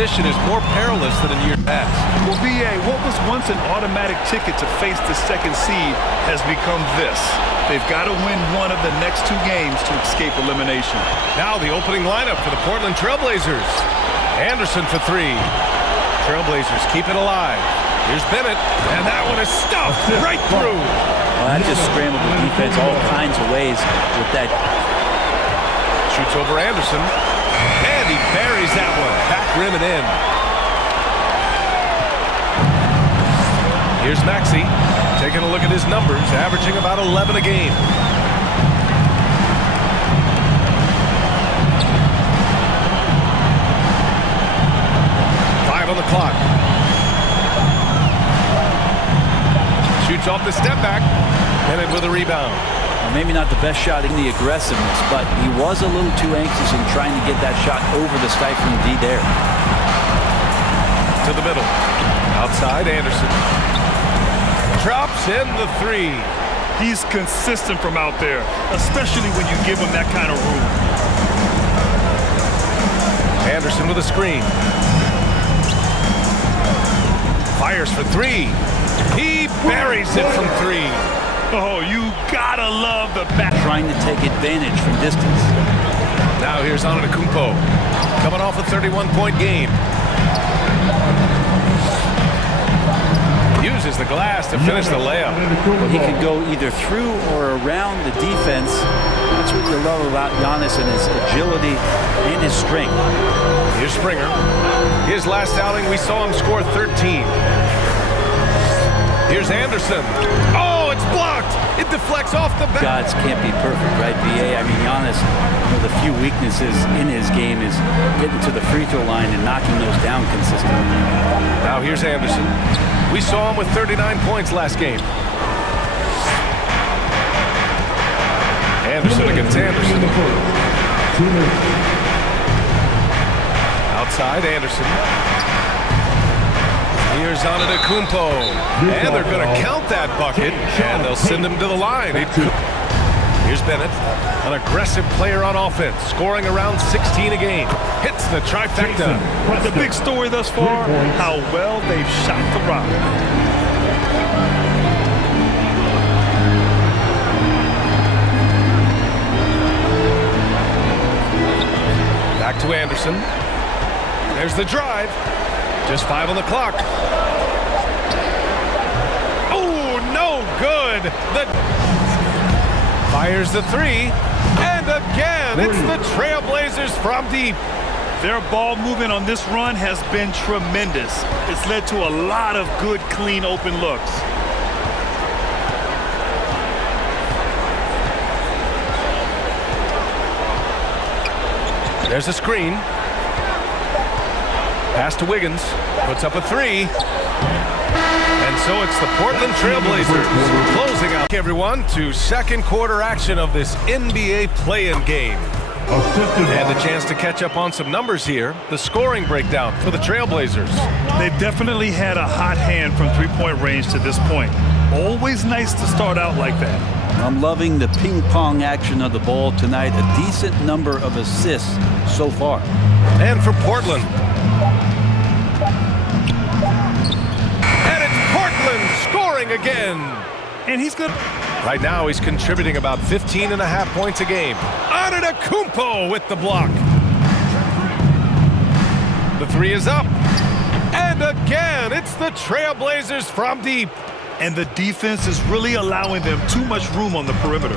Position is more perilous than in years past. Well, BA, what was once an automatic ticket to face the second seed has become this. They've got to win one of the next 2 games to escape elimination. Now the opening lineup for the Portland Trailblazers. Anderson for 3. Trailblazers keep it alive. Here's Bennett, and that one is stuffed right through. Well, that just scrambled the defense all kinds of ways with that. Shoots over Anderson, and he buries that one. Back rim and in. Here's Maxey, taking a look at his numbers, averaging about 11 a game. On the clock. Shoots off the step back. Bennett with a rebound. Well, maybe not the best shot in the aggressiveness, but he was a little too anxious in trying to get that shot over the stifling D there. To the middle. Outside, Anderson. Drops in the 3. He's consistent from out there, especially when you give him that kind of room. Anderson with a screen. Fires for 3. He buries it from 3. Oh, you gotta love the back. Trying to take advantage from distance. Now here's Antetokounmpo, coming off a 31-point game. Uses the glass to finish the layup. Well, he could go either through or around the defense. That's what you love about Giannis and his agility and his strength. Here's Springer. His last outing, we saw him score 13. Here's Anderson. Oh, it's blocked. It deflects off the back. Gods can't be perfect, right, BA? I mean, Giannis, one of the few weaknesses in his game is getting to the free throw line and knocking those down consistently. Now here's Anderson. We saw him with 39 points last game. Anderson against Anderson. Outside, Anderson. Here's Antetokounmpo. And they're going to count that bucket, and they'll send him to the line. Here's Bennett, an aggressive player on offense, scoring around 16 a game. Hits the trifecta. The big story thus far, how well they've shot the rock. Back to Anderson. There's the drive. Just 5 on the clock. Oh, no good. Fires the 3. And again, it's the Trailblazers from deep. Their ball movement on this run has been tremendous. It's led to a lot of good, clean, open looks. There's a screen. Pass to Wiggins. Puts up a 3. And so it's the Portland Trailblazers closing out, everyone, to second quarter action of this NBA play-in game. And the chance to catch up on some numbers here. The scoring breakdown for the Trailblazers. They've definitely had a hot hand from three-point range to this point. Always nice to start out like that. I'm loving the ping-pong action of the ball tonight. A decent number of assists so far. And for Portland. And it's Portland scoring again. And he's good. Right now, he's contributing about 15.5 points a game. Antetokounmpo with the block. The 3 is up. And again, it's the Trailblazers from deep. And the defense is really allowing them too much room on the perimeter.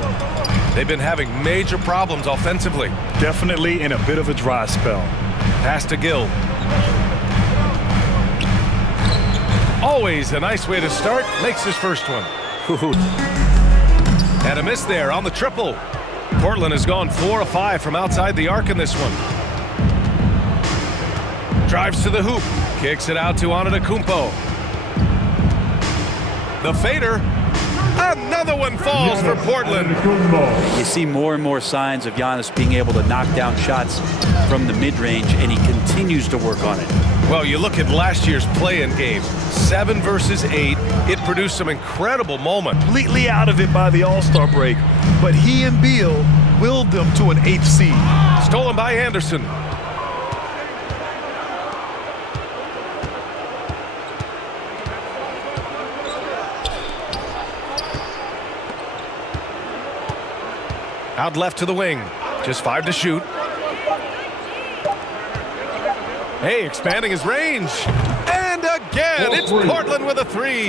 They've been having major problems offensively. Definitely in a bit of a dry spell. Pass to Gill. Always a nice way to start. Makes his first one. And a miss there on the triple. Portland has gone 4 of 5 from outside the arc in this one. Drives to the hoop. Kicks it out to Antetokounmpo. The fader. Another one falls for Portland. You see more and more signs of Giannis being able to knock down shots from the mid-range, and he continues to work on it. Well, you look at last year's play-in game, 7 versus 8. It produced some incredible moments. Completely out of it by the All-Star break, but he and Beal willed them to an 8th seed. Stolen by Anderson. Out left to the wing. Just 5 to shoot. Hey, expanding his range. And again, it's Portland with a 3.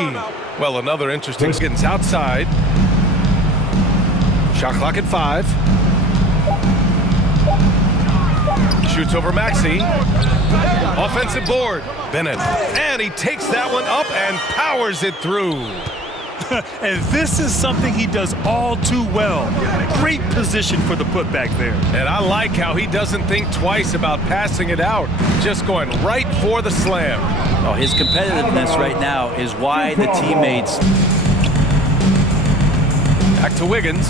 Well, another interesting skins outside. Shot clock at 5. Shoots over Maxey. Offensive board. Bennett. And he takes that one up and powers it through. And this is something he does all too well. Great position for the putback there. And I like how he doesn't think twice about passing it out. Just going right for the slam. Oh, his competitiveness right now is why the teammates. Back to Wiggins.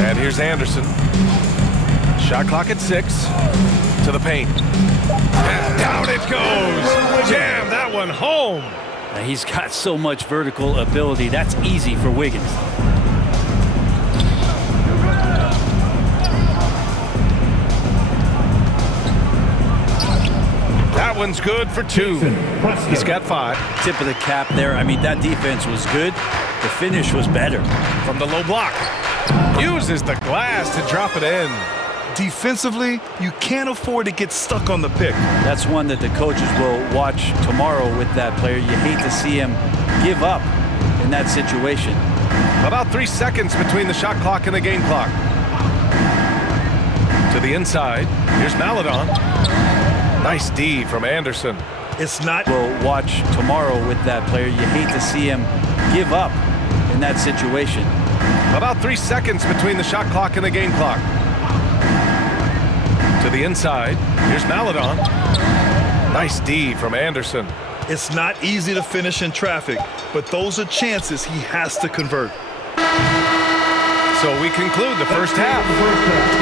And here's Anderson. Shot clock at 6. To the paint. And down it goes. Jam that one home. He's got so much vertical ability. That's easy for Wiggins. That one's good for 2. He's got 5. Tip of the cap there. I mean, that defense was good. The finish was better. From the low block. Uses the glass to drop it in. Defensively, you can't afford to get stuck on the pick. That's one that the coaches will watch tomorrow with that player. You hate to see him give up in that situation. About 3 seconds between the shot clock and the game clock. To the inside. Here's Maladon. Nice D from Anderson. It's not. We'll watch tomorrow with that player. You hate to see him give up in that situation. About 3 seconds between the shot clock and the game clock. To the inside. Here's Maladon. Nice D from Anderson. It's not easy to finish in traffic, but those are chances he has to convert. So we conclude the first half.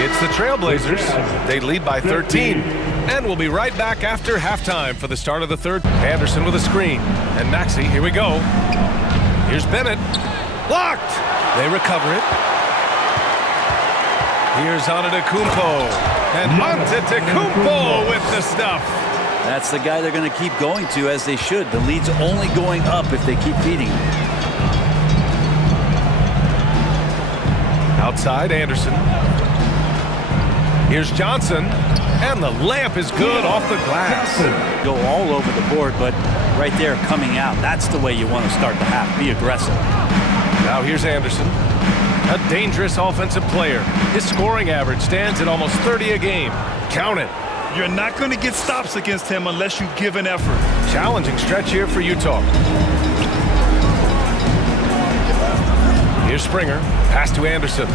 It's the Trailblazers. They lead by 13. And we'll be right back after halftime for the start of the third. Anderson with a screen. And Maxey, here we go. Here's Bennett. Blocked. They recover it. Here's Antetokounmpo. And Antetokounmpo with the stuff. That's the guy they're going to keep going to, as they should. The lead's only going up if they keep feeding him. Outside, Anderson. Here's Johnson. And the layup is good off the glass. Go all over the board, but right there coming out, that's the way you want to start the half. Be aggressive. Now here's Anderson. A dangerous offensive player. His scoring average stands at almost 30 a game. Count it. You're not going to get stops against him unless you give an effort. Challenging stretch here for Utah. Here's Springer. Pass to Anderson.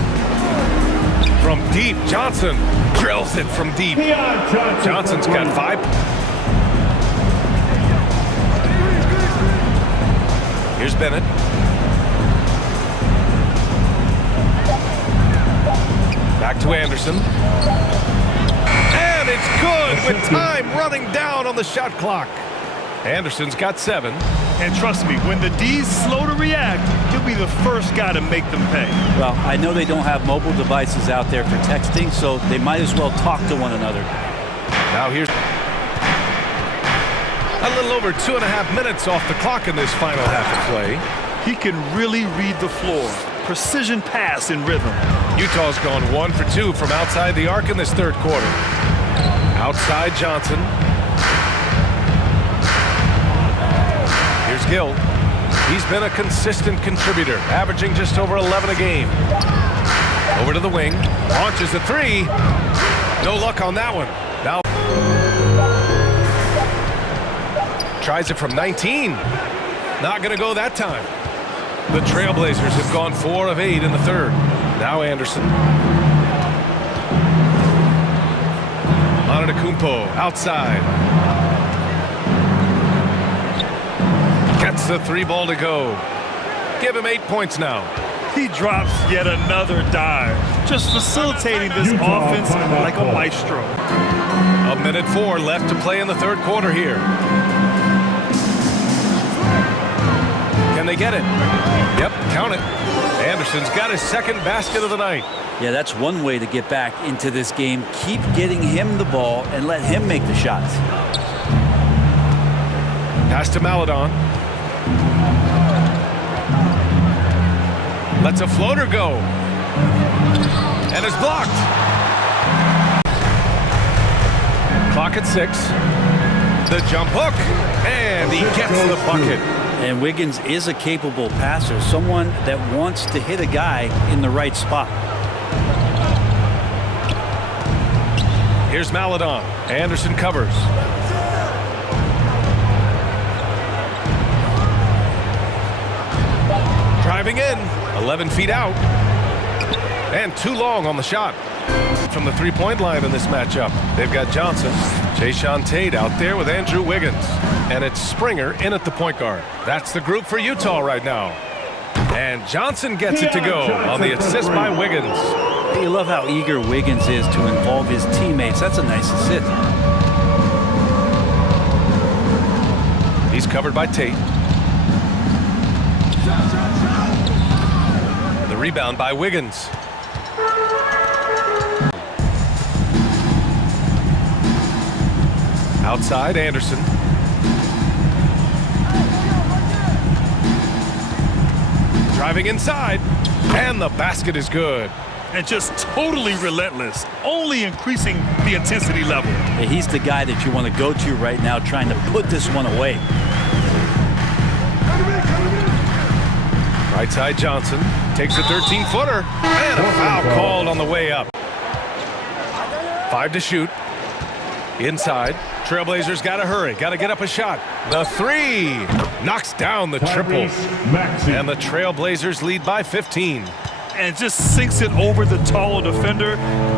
From deep, Johnson drills it from deep. Johnson's got 5. Here's Bennett. Back to Anderson. And it's good with time running down on the shot clock. Anderson's got 7. And trust me, when the D's slow to react, he'll be the first guy to make them pay. Well, I know they don't have mobile devices out there for texting, so they might as well talk to one another. Now here's a little over 2.5 minutes off the clock in this final half of play. He can really read the floor. Precision pass in rhythm. Utah's gone 1 for 2 from outside the arc in this third quarter. Outside Johnson. Here's Gill. He's been a consistent contributor, averaging just over 11 a game. Over to the wing. Launches a 3. No luck on that one. Now tries it from 19. Not going to go that time. The Trailblazers have gone 4 of 8 in the third. Now Anderson. Antetokounmpo outside. Gets the 3 ball to go. Give him 8 points now. He drops yet another dive, just facilitating this offense like a maestro. 1:04 left to play in the third quarter here. Can they get it? Yep, count it. Anderson's got his second basket of the night. Yeah, that's one way to get back into this game. Keep getting him the ball and let him make the shots. Pass to Maladon. Lets a floater go. And is blocked. Clock at 6. The jump hook. And he gets the bucket. And Wiggins is a capable passer, someone that wants to hit a guy in the right spot. Here's Maladon. Anderson covers. Driving in. 11 feet out. And too long on the shot. From the three-point line in this matchup, they've got Johnson. Jayshawn Tate out there with Andrew Wiggins. And it's Springer in at the point guard. That's the group for Utah right now. And Johnson gets it to go on the assist by Wiggins. You love how eager Wiggins is to involve his teammates. That's a nice assist. He's covered by Tate. The rebound by Wiggins. Outside, Anderson. Driving inside, and the basket is good. And just totally relentless, only increasing the intensity level. Yeah, he's the guy that you want to go to right now, trying to put this one away. Right side, Johnson takes a 13-footer, and a foul called on the way up. 5 to shoot. Inside, Trailblazers got to hurry, got to get up a shot. The 3 knocks down the triple, and the Trailblazers lead by 15. And just sinks it over the taller defender.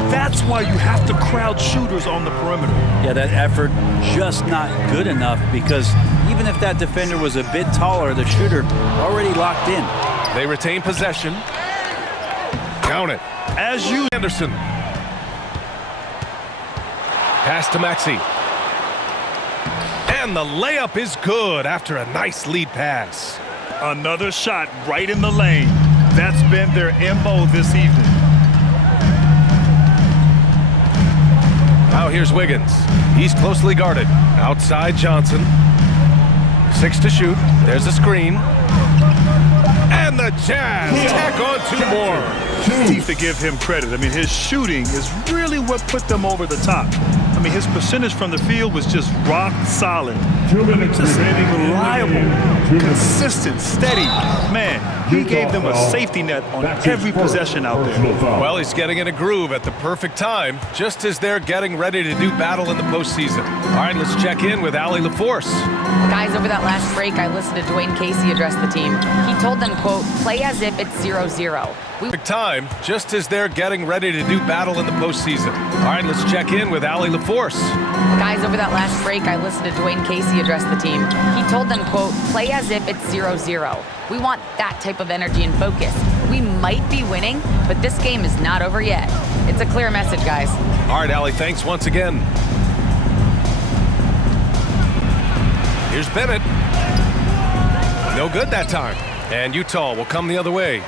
That's why you have to crowd shooters on the perimeter. Yeah, that effort just not good enough, because even if that defender was a bit taller, the shooter already locked in. They retain possession. Count it. As you, Anderson. Pass to Maxey. And the layup is good after a nice lead pass. another shot right in the lane. That's been their MO this evening. Now here's Wiggins. He's closely guarded. Outside Johnson. 6 to shoot. There's a screen. And the Jazz tack on 2 more. Deep to give him credit. I mean, his shooting is really what put them over the top. I mean, his percentage from the field was just rock solid. Just reliable, consistent, steady. Man, he gave them a safety net on every possession out there. Well, he's getting in a groove at the perfect time, just as they're getting ready to do battle in the postseason. All right, let's check in with Allie LaForce. Guys, over that last break, I listened to Dwayne Casey address the team. He told them, quote, play as if it's 0-0. Perfect time, just as they're getting ready to do battle in the postseason. All right, let's check in with Allie LaForce. Guys, over that last break, I listened to Dwayne Casey address the team. He told them, quote, play as if it's 0-0. We want that type of energy and focus. We might be winning, but this game is not over yet. It's a clear message, guys. All right, Allie, thanks once again. Here's Bennett. No good that time. And Utah will come the other way.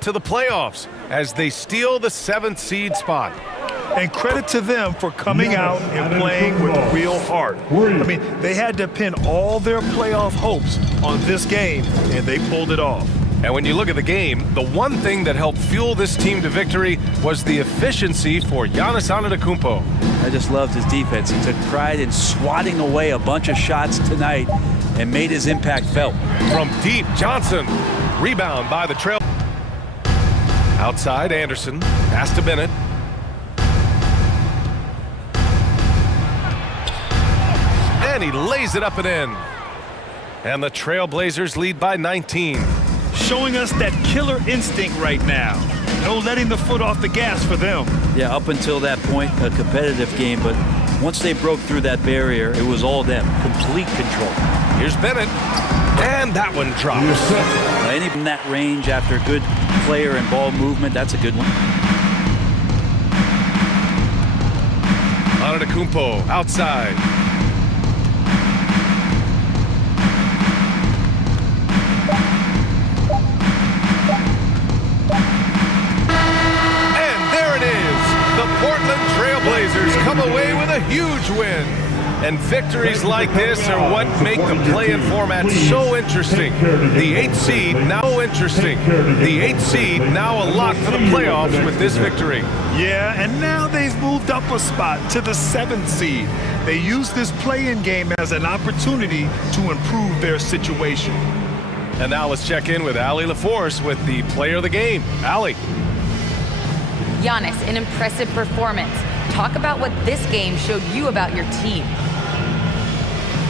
To the playoffs as they steal the 7th seed spot. And credit to them for coming out and playing with real heart. I mean, they had to pin all their playoff hopes on this game, and they pulled it off. And when you look at the game, the one thing that helped fuel this team to victory was the efficiency for Giannis Antetokounmpo. I just loved his defense. He took pride in swatting away a bunch of shots tonight and made his impact felt. From deep, Johnson. Rebound by the Trail. Outside, Anderson. Pass to Bennett. And he lays it up and in. And the Trailblazers lead by 19. Showing us that killer instinct right now. No letting the foot off the gas for them. Yeah, up until that point, a competitive game, but once they broke through that barrier, it was all them. Complete control. Here's Bennett. And that one drops. Any from that range after good player and ball movement, that's a good one. Antetokounmpo outside. And there it is. The Portland Trailblazers come away with a huge win. And victories like this are what make the play-in format so interesting. The 8th seed now interesting. The 8th seed now a lock for the playoffs with this victory. Yeah, and now they've moved up a spot to the 7th seed. They use this play-in game as an opportunity to improve their situation. And now let's check in with Allie LaForce with the player of the game. Allie. Giannis, an impressive performance. Talk about what this game showed you about your team.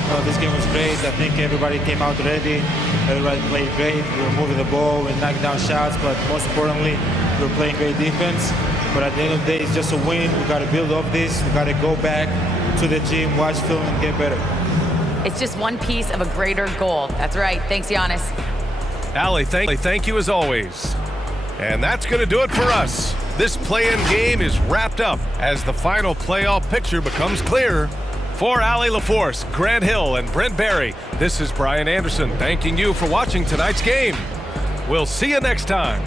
Well, this game was great. I think everybody came out ready. Everybody played great. We were moving the ball, we knocked down shots, but most importantly, we were playing great defense. But at the end of the day, it's just a win. We got to build off this. We got to go back to the gym, watch film, and get better. It's just one piece of a greater goal. That's right. Thanks, Giannis. Allie, thank you as always. And that's going to do it for us. This play-in game is wrapped up as the final playoff picture becomes clearer. For Allie LaForce, Grant Hill, and Brent Barry, this is Brian Anderson thanking you for watching tonight's game. We'll see you next time.